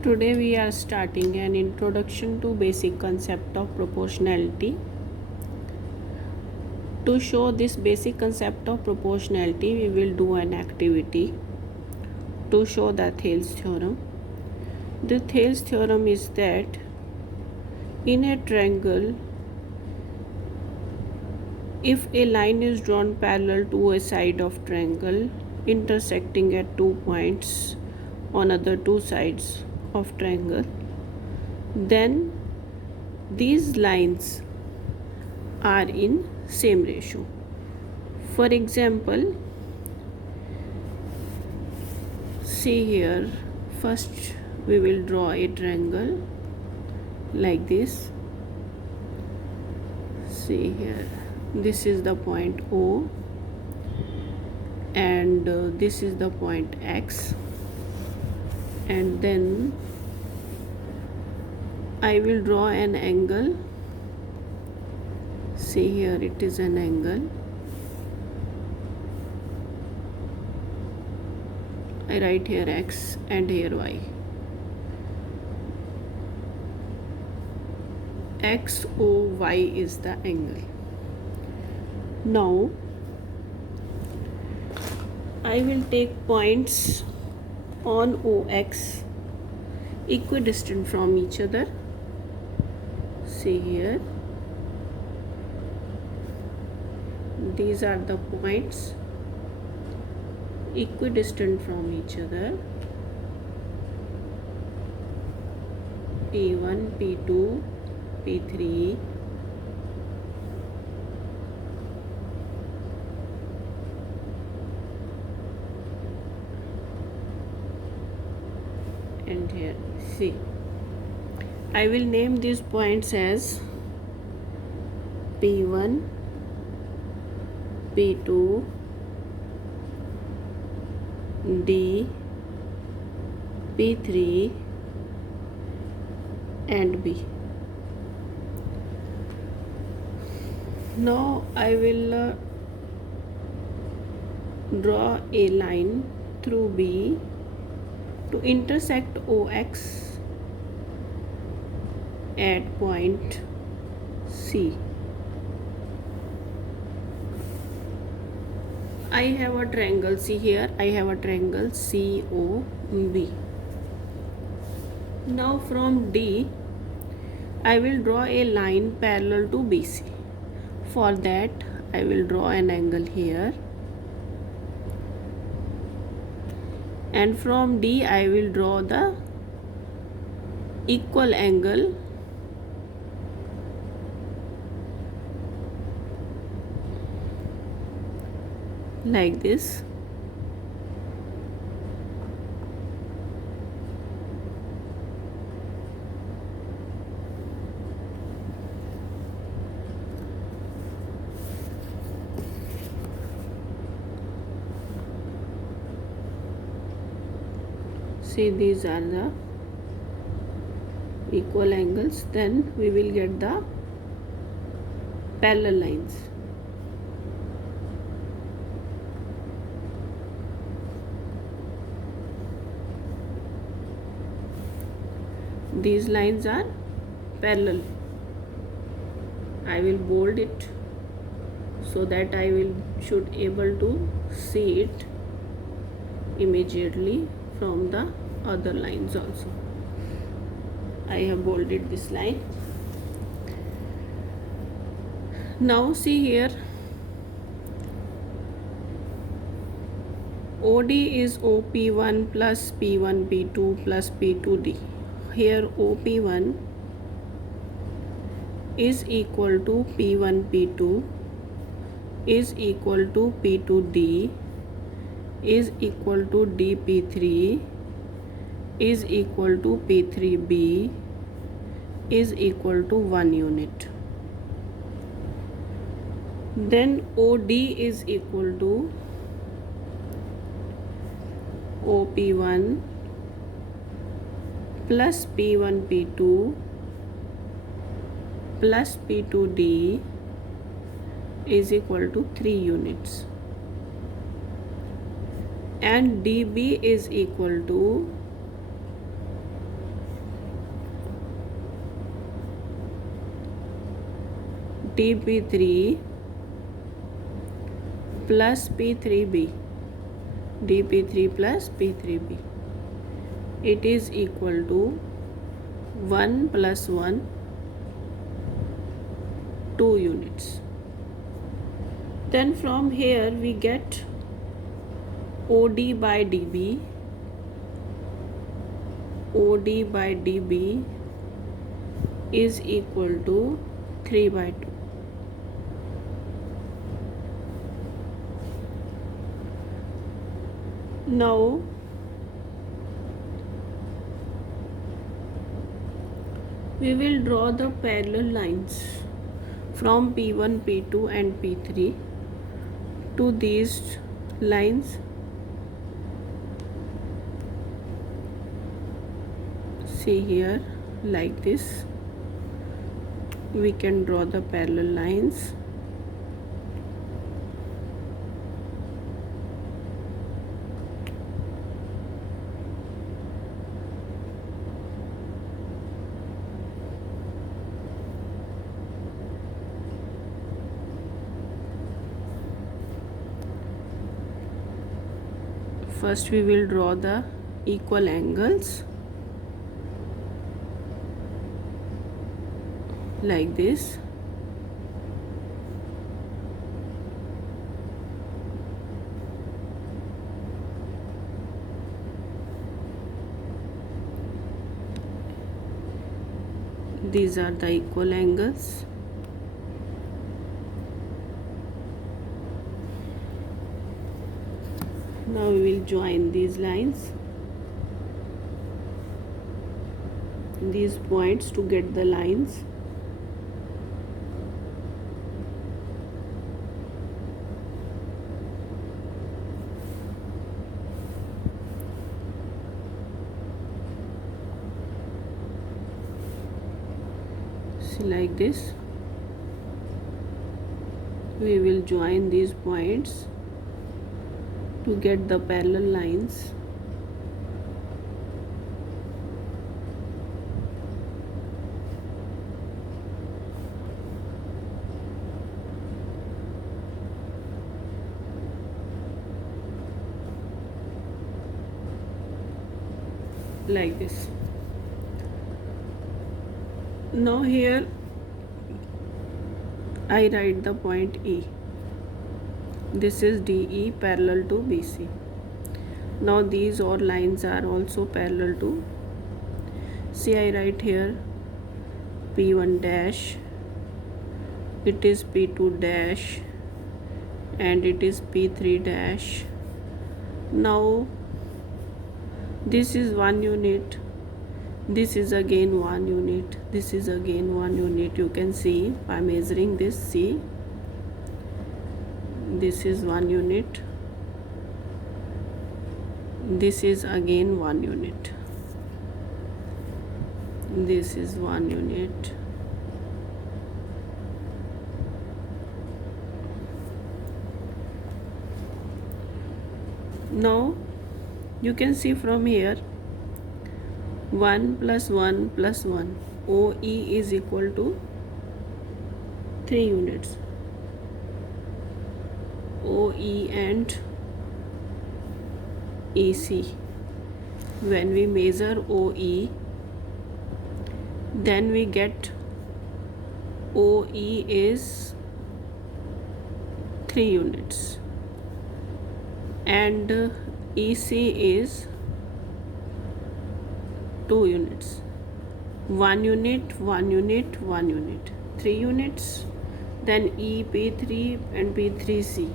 Today we are starting an introduction to basic concept of proportionality. To show this basic concept of proportionality, we will do an activity to show the Thale's theorem. The Thale's theorem is that in a triangle, if a line is drawn parallel to a side of triangle intersecting at 2 points on other two sides of triangle, then these lines are in same ratio. For example, see here, first we will draw a triangle like this. See here, this is the point O and this is the point X, and then I will draw an angle. See here, it is an angle. I write here X and here Y. XOY is the angle. Now I will take points on OX equidistant from each other. See here, these are the points equidistant from each other, P1, P2, P3, and here. See, I will name these points as P1, P2, D, P3 and B. Now I will draw a line through B to intersect OX at point C. I have a triangle. See here, I have a triangle COB. Now from D, I will draw a line parallel to BC. For that, I will draw an angle here, and from D, I will draw the equal angle like this. See, these are the equal angles. Then we will get the parallel lines. These lines are parallel. I will bold it so that I should able to see it immediately from the other lines also. I have bolded this line. Now see here, OD is OP1 plus P1P2 plus P2D. Here OP1 is equal to P1P2 is equal to P2D is equal to DP3 is equal to P3B is equal to 1 unit. Then OD is equal to OP1 plus P1P2 plus P2D is equal to 3 units. And dB is equal to dp3 plus p3b, dp3 plus p3b, it is equal to 1 plus 1, 2 units. Then from here we get OD by dB, OD by dB is equal to 3 by 2. Now we will draw the parallel lines from P1, P2 and P3 to these lines. See here, like this we can draw the parallel lines. First we will draw the equal angles like this. These are the equal angles. Now we will join these lines, these points to get the lines. See, like this we will join these points to get the parallel lines. Like this. Now here I write the point E. This is DE parallel to BC. Now these all lines are also parallel to. See, I write here P1 dash, it is P2 dash, and it is P3 dash. Now this is 1 unit, this is again 1 unit, this is again 1 unit. You can see by measuring this. See, this is 1 unit, this is again 1 unit, this is 1 unit, now you can see from here 1 plus 1 plus 1, OE is equal to 3 units. OE and EC. When we measure OE, then we get OE is 3 units and EC is 2 units. 1 unit, 1 unit, 1 unit, 3 units, then E, P3 and P3C.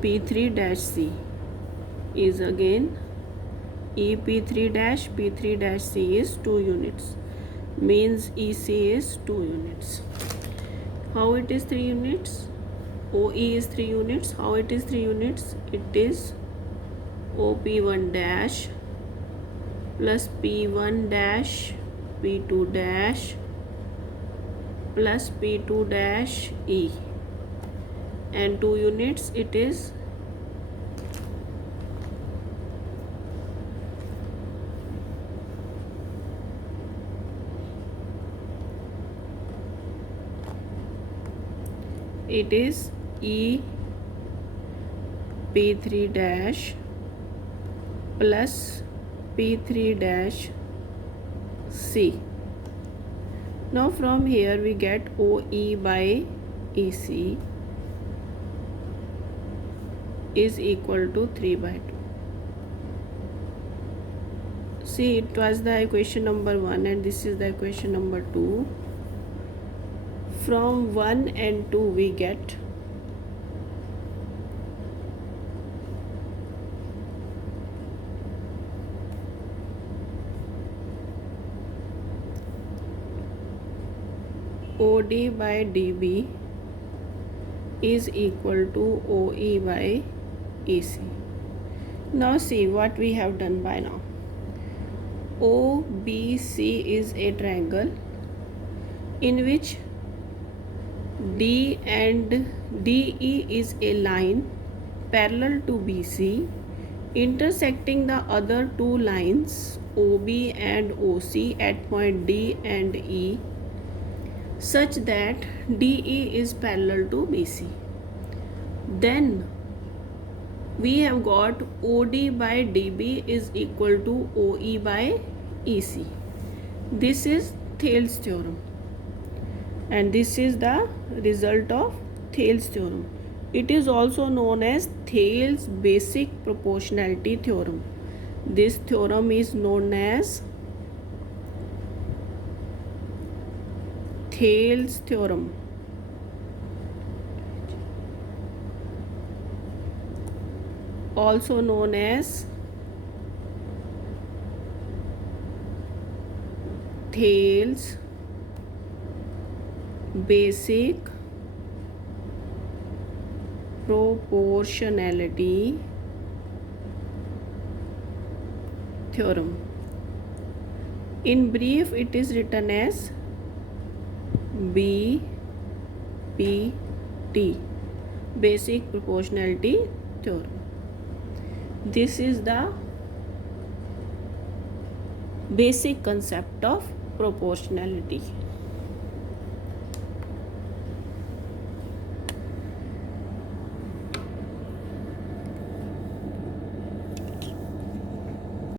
P3 dash C is again EP3 dash P3 dash C is 2 units, means EC is 2 units. How it is 3 units? OE is 3 units. How it is 3 units? It is OP1 dash plus P1 dash P2 dash plus P2 dash E, and 2 units it is it is E P3 dash plus P3 dash C. Now from here we get OE by EC is equal to 3 by 2. See, it was the equation number 1 and this is the equation number 2. From 1 and 2 we get OD by DB is equal to OE by EC. Now see what we have done by now. OBC is a triangle in which D and DE is a line parallel to BC intersecting the other two lines OB and OC at point D and E such that DE is parallel to BC. Then we have got OD by DB is equal to OE by EC. This is Thale's theorem, and this is the result of Thale's theorem. It is also known as Thale's basic proportionality theorem. This theorem is known as Thale's theorem. Also known as Thale's basic proportionality theorem. In brief, it is written as BPT, basic proportionality theorem. This is the basic concept of proportionality.